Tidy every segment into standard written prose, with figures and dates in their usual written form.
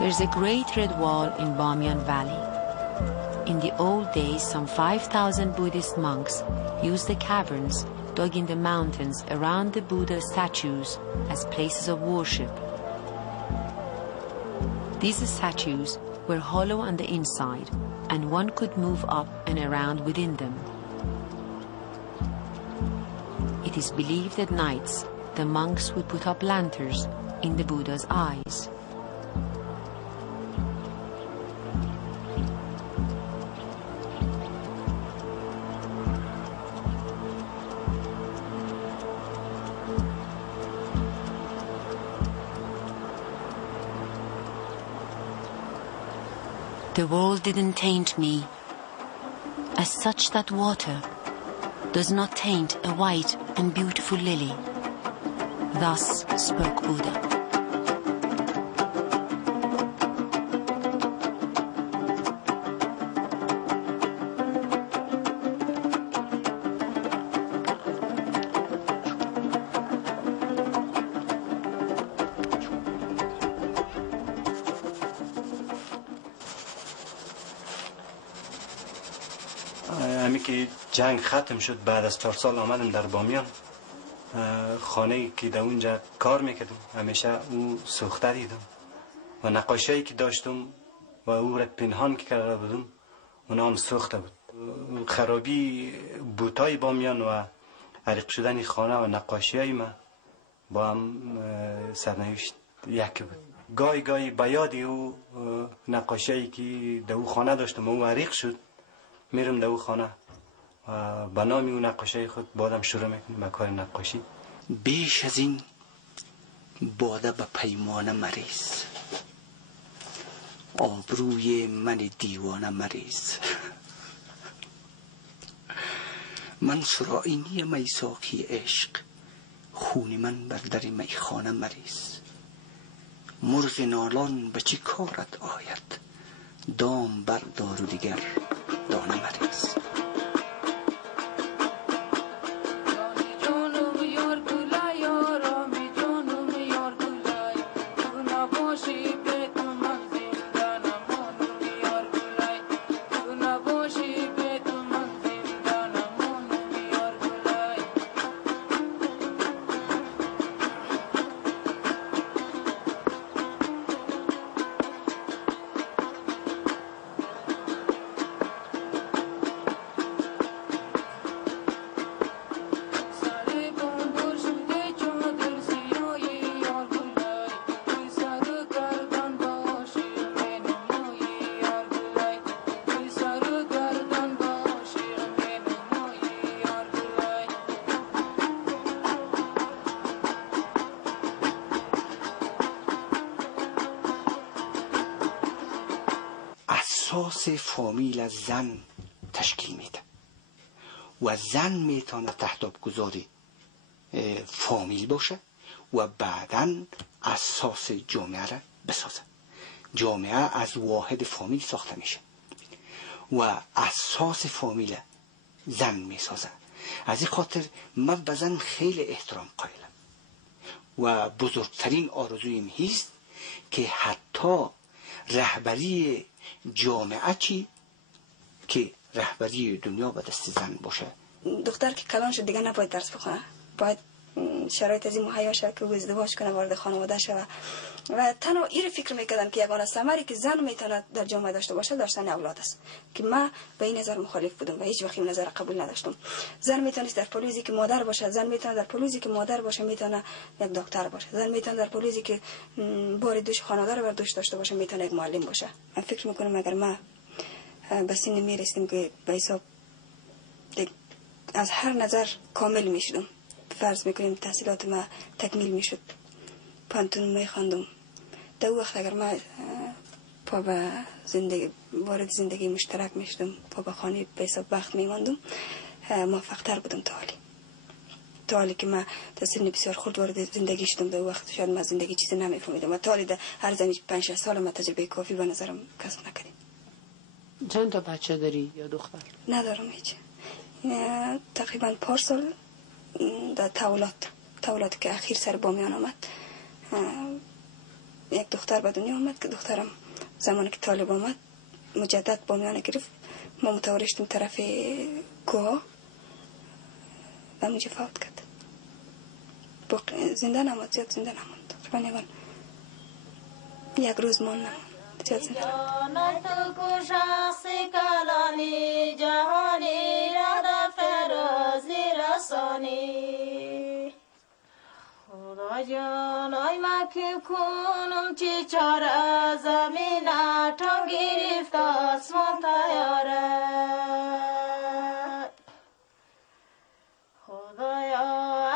There's a great red wall in Bamiyan Valley. In the old days, some 5,000 Buddhist monks used the caverns dug in the mountains around the Buddha statues as places of worship. These statues were hollow on the inside, and one could move up and around within them. It is believed at nights the monks would put up lanterns in the Buddha's eyes. The world didn't taint me, as such that water does not taint a white and beautiful lily. Thus spoke Buddha. که جنگ ختم شد بعد از 4 سال آمدم در بامیان. خانه که در اونجا کار میکردم همیشه او سوخته دیدم و نقاشیایی که داشتم و او را پنهان که کرده بودم اونا هم سوخته بود. خرابی بوتای بامیان و حریق شدن خانه و نقاشیای من با هم سرنوشت یکی بود. گاهی به یاد او نقاشیایی که در او خانه داشتم و او حریق شد میرم در او خانه و به نام اون نقاشی خود بادم شروع میکنم به کار نقاشی. بیش از این باده به پیمانه مریز، آبروی من دیوانه مریز. من سرائینی میساقی عشق، خون من بر در میخانه مریز. مرغ نالان به چی کارت آید، دام بردار و دیگر دانه مریز. اساس فامیل از زن تشکیل میده و زن میتونه تحتابگذار فامیل باشه و بعداً اساس جامعه را بسازه. جامعه از واحد فامیل ساخته میشه و اساس فامیل زن میسازه. از این خاطر من به زن خیلی احترام قائلم و بزرگترین آرزویم هست که حتی رهبری جامعه چی که رهبری دنیا به دست زن باشه. دختر که کلان شد دیگه نباید درس بخونه، باید شرایط از این مهیا شد که ازدواج کنه، وارد خانواده شود. و تنها این فکر میکردم که یگانه ثمری که زن میتونه در جامعه داشته باشه داشتن اولاد است، که من به این نظر مخالف بودم و هیچ وقت این نظر قبول نداشتم. زن میتونه در پلیسی که مادر باشه، زن میتونه در پلیسی که مادر باشه میتونه یک دکتر باشه، زن میتونه در پلیسی که بار دوش خانواده رو بر دوش داشته باشه میتونه یک معلم باشه. من فکر میکنم اگر ما به سن میرسیم که به حساب از هر نظر کامل میشدم، فرض میکنیم تحصیلات ما تکمیل میشد، پانتون میخواندم، در وقت اگر ما پا به زندگی وارد زندگی مشترک میشدم، پا به خانه به حساب وقت میماندم، موفق تر بودم تا حالی که ما تا سن بسیار خرد وارد زندگی شدم. در وقت شاید ما زندگی چیزی نمیفهمیدم و تا حالی در هر زمین 5-6 سال ما تجربه کافی به نظرم کسب نکردیم. چند تا بچه داری یا دختر؟ ندارم هیچ. تقریبا پارسال در تولات که اخیر سر بامیان آمد، یک دختر به دنیا آمد که دخترم زمانی که طالب آمد مجدد بامیان گرفت. ما متوارشتیم طرف کوه و اونجا فوت کرد. زنده نماند، زیاد زنده نماند، تقریبا یک روز مان نماند، زیاد زنده نماند. خدا جان آی مکه کنم چی چاره زمین تا گرفت آسمان تیاره خدایا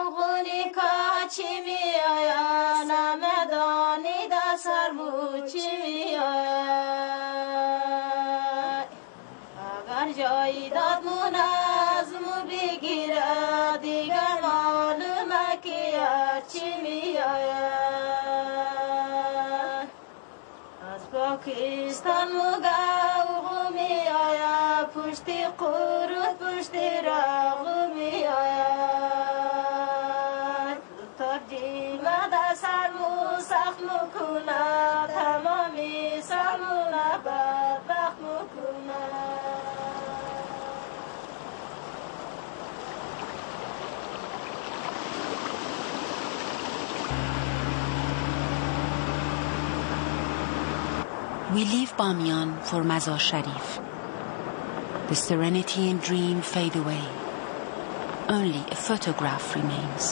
افغانی که چی می آیا نمدانی در سرمو چی می آیا اگر جایی داد منازمو بگیره دیگر معلومه که چی می آید از پاکستان مگاو می آید پشتی قرود پشتی راغو می آید ترجیمه در سرمو سخت مکنه تمامی سرمونه بدبخت مکنه. We leave Bamiyan for Mazar Sharif. The serenity and dream fade away. Only a photograph remains.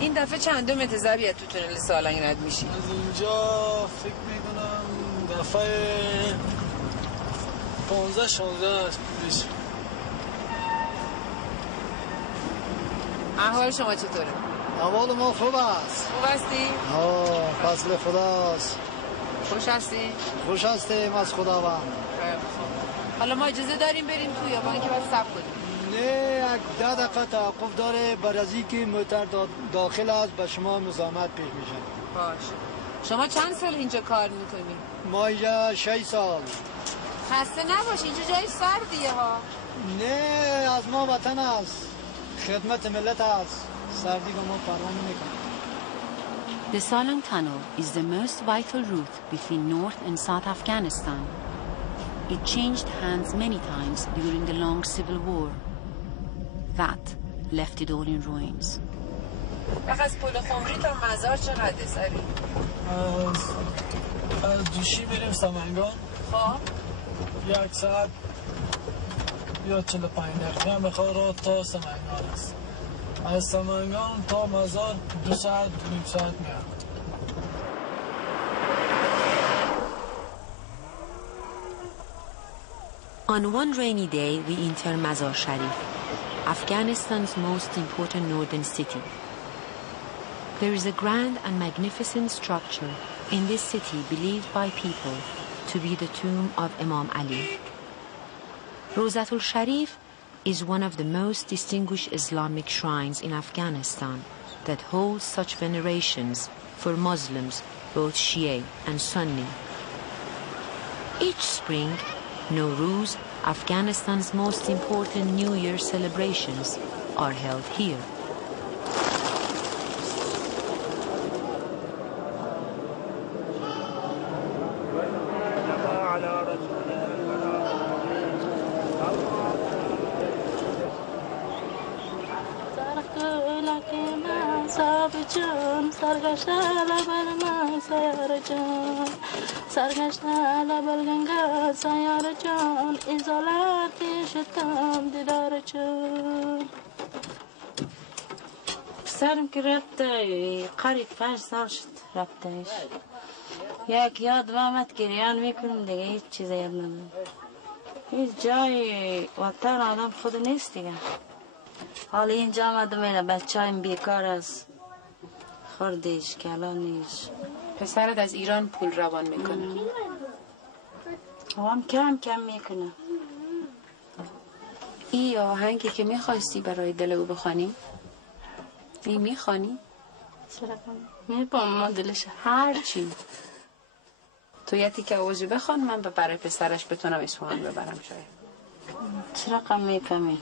این دفعه چندم انتظاریت تو تونل سالنگ رد میشی؟ از اینجا فکر میکنم دفعه 15-16 است میشه. احوال شما چطوره؟ احوال ما خوب است. خوب هستی؟ فضل خداست. خوش هستی؟ خوش هستیم از خداوند. حالا ما اجازه داریم بریم تو یا با اینکه باید صبر کنیم؟ نه، 10 دقیقه توقف داره. برازی که موتر داخل است به شما مزاحمت پیش میشه. باش. شما چند سال اینجا کار میکنی؟ ما اینجا 6 سال. خسته نباش، اینجا جای سردیه ها. نه، از ما وطن است، خدمت ملت است، سردی به ما پروا نمیکنه. The Salang Tunnel is the most vital route between North and South Afghanistan. It changed hands many times during the long civil war. That left it all in ruins. از پل خمری تا مزار چقدر سری؟ از دوشی بریم سمنگان. خب 1 ساعت یا 45 دقیقه میخواد تا سمنگان است. از سمنگان تا مزار 2 ساعت نیم ساعت میاد. On one rainy day, we enter Mazar Sharif, Afghanistan's most important northern city. There is a grand and magnificent structure in this city believed by people to be the tomb of Imam Ali. Rozatul Sharif is one of the most distinguished Islamic shrines in Afghanistan that holds such venerations for Muslims, both Shia and Sunni. Each spring, Nowruz, Afghanistan's most important New Year celebrations, are held here. سرگشته لبلگنگه سیار جان ازالتی شدم دیدار جان پسرم که رفته قریب 5 سال شد رفتهش یک یاد وامد گریان میکنم دیگه هیچ چیز یاد ندارم هیچ جای وطن آدم خود نیست دیگه حالا اینجا آمدم اینه بچه هایم بیکار است خوردیش کلانیش پسرت از ایران پول روان میکنه هم کم کم میکنه ای آهنگی که میخواستی برای دل او بخوانیم؟ این میخوانی؟ چرا میپام ما دلش هر چی. تو یتی که اوزی بخوان، من برای پسرش بتونم اصفهان ببرم شاید. چرا میپامی؟